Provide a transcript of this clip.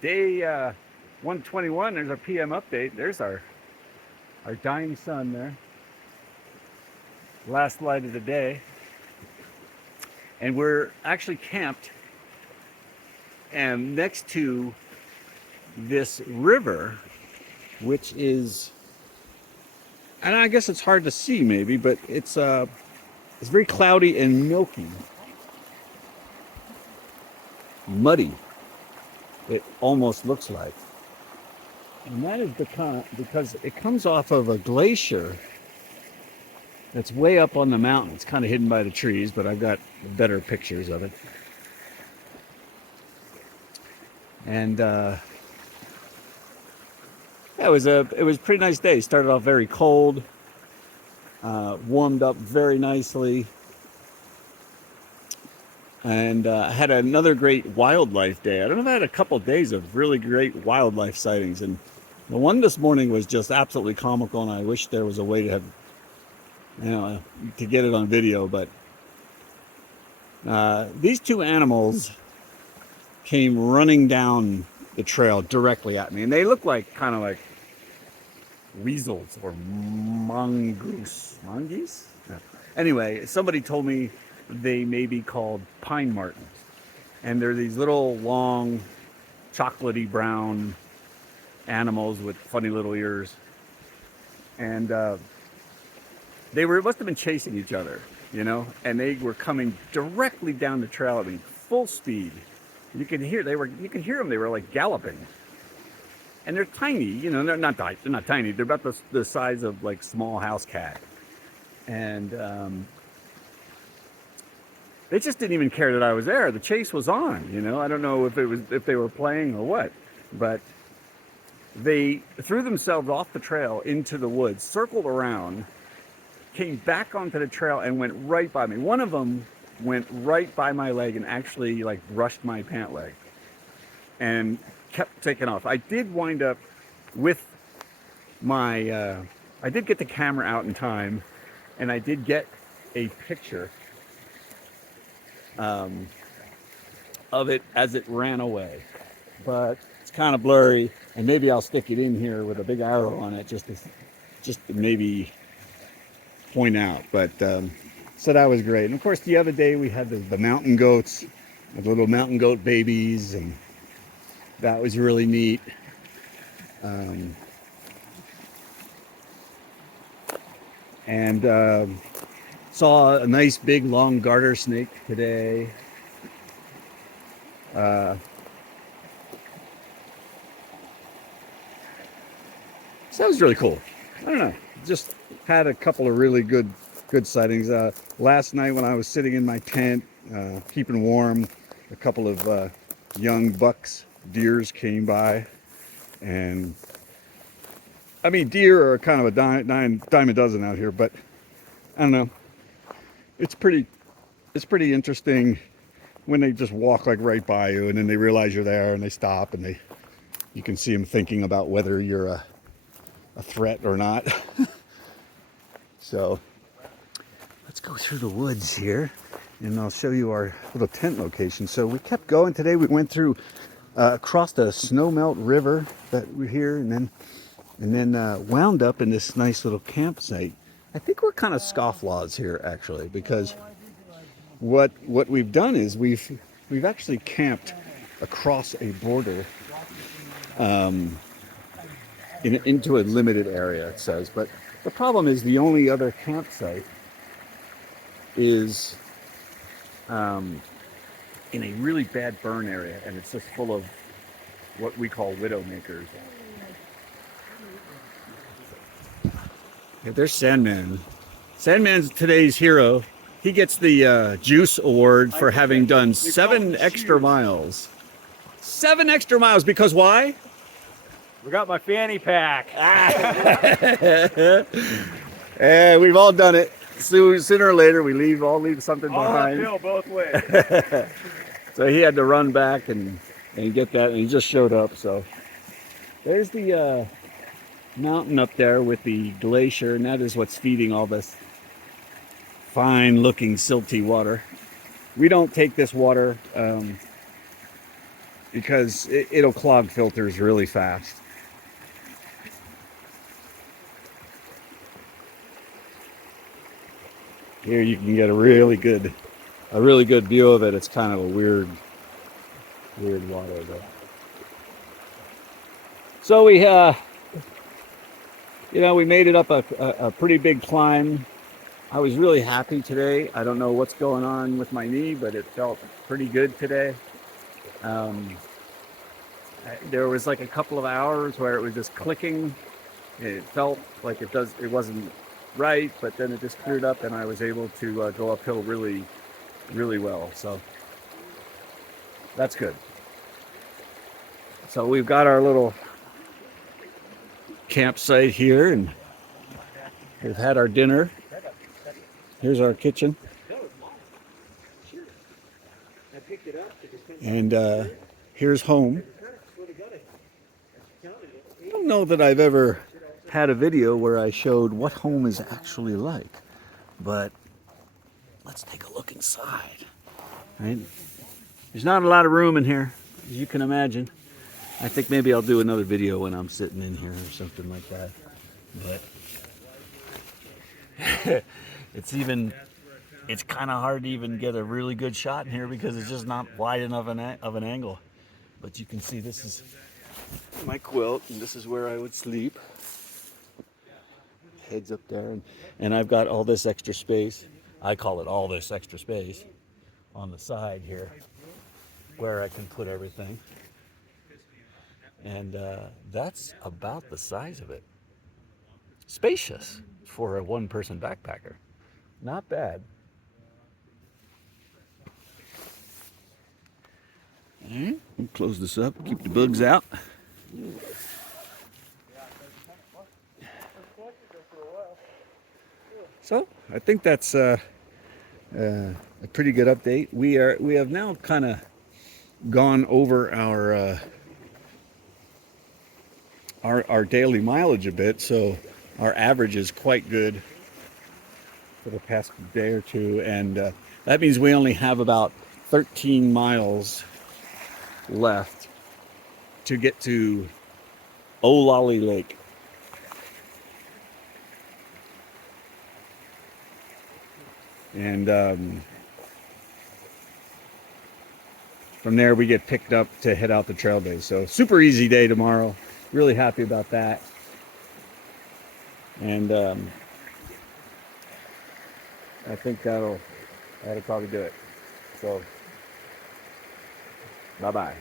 Day 121, there's our PM update. There's our dying sun there. Last light of the day. And we're actually camped and next to this river, which is, and I guess it's hard to see maybe, but it's very cloudy and milky, muddy. It almost looks like. And that is because it comes off of a glacier that's way up on the mountain. It's kind of hidden by the trees, but I've got better pictures of it. And yeah, it was a pretty nice day. Started off very cold, warmed up very nicely, and had another great wildlife day. I don't know if I had a couple of days of really great wildlife sightings, and the one this morning was just absolutely comical, and I wish there was a way to have, to get it on video. But these two animals came running down the trail directly at me, and they look like kind of like weasels or mongoose. Mongoose? Yeah. Anyway, somebody told me they may be called pine martens, and they're these little long, chocolatey brown animals with funny little ears, and they must have been chasing each other, and they were coming directly down the trail at me, full speed. You can hear them. They were like galloping, and they're tiny. They're not tiny. They're about the size of like small house cat, and they just didn't even care that I was there. The chase was on. I don't know if they were playing or what, but they threw themselves off the trail into the woods, circled around, came back onto the trail, and went right by me. One of them went right by my leg and actually like brushed my pant leg and kept taking off. I did wind up with I did get the camera out in time, and I did get a picture of it as it ran away, but it's kind of blurry, and maybe I'll stick it in here with a big arrow on it just to maybe point out. But so that was great. And of course, the other day we had the mountain goats, the little mountain goat babies, and that was really neat. And saw a nice big long garter snake today. So that was really cool. I don't know, just had a couple of really good sightings. Last night when I was sitting in my tent, keeping warm, a couple of young bucks, deers came by, and I mean, deer are kind of a dime a dozen out here, but I don't know. It's pretty interesting when they just walk like right by you, and then they realize you're there, and they stop, and you can see them thinking about whether you're a threat or not. So let's go through the woods here, and I'll show you our little tent location. So we kept going today. We went through across the snowmelt river that we're here, and then wound up in this nice little campsite. I think we're kind of scofflaws here, actually, because what we've done is we've actually camped across a border into a limited area, it says. But the problem is the only other campsite is in a really bad burn area, and it's just full of what we call widow makers. Yeah, there's Sandman. Sandman's today's hero. He gets the Juice Award for having done 7 extra miles. 7 extra miles, because why? We got my fanny pack. Yeah, we've all done it. Sooner or later, we all leave something behind. All uphill both ways. So he had to run back and get that, and he just showed up. So there's the mountain up there with the glacier, and that is what's feeding all this fine-looking silty water. We don't take this water because it'll clog filters really fast. Here you can get a really good view of it. It's kind of a weird water though. So we we made it up a pretty big climb. I was really happy today. I don't know what's going on with my knee, but it felt pretty good today. There was like a couple of hours where it was just clicking. It felt like it wasn't right, but then it just cleared up and I was able to go uphill really, really well. So that's good. So we've got our little campsite here and we've had our dinner. Here's our kitchen. And here's home. I don't know that I've ever had a video where I showed what home is actually like, but let's take a look inside. Right? There's not a lot of room in here, as you can imagine. I think maybe I'll do another video when I'm sitting in here or something like that. But it's kind of hard to even get a really good shot in here because it's just not wide enough of an angle. But you can see this is my quilt, and this is where I would sleep. Head's up there, and I've got all this extra space. I call it all this extra space on the side here where I can put everything. And that's about the size of it. Spacious for a one-person backpacker. Not bad. All right, we'll close this up, keep the bugs out. So I think that's a pretty good update. We have now kind of gone over our daily mileage a bit, so our average is quite good for the past day or two, and that means we only have about 13 miles left to get to Olali Lake. And from there we get picked up to head out the trail base. So super easy day tomorrow. Really happy about that. And I think that'll probably do it. So bye-bye.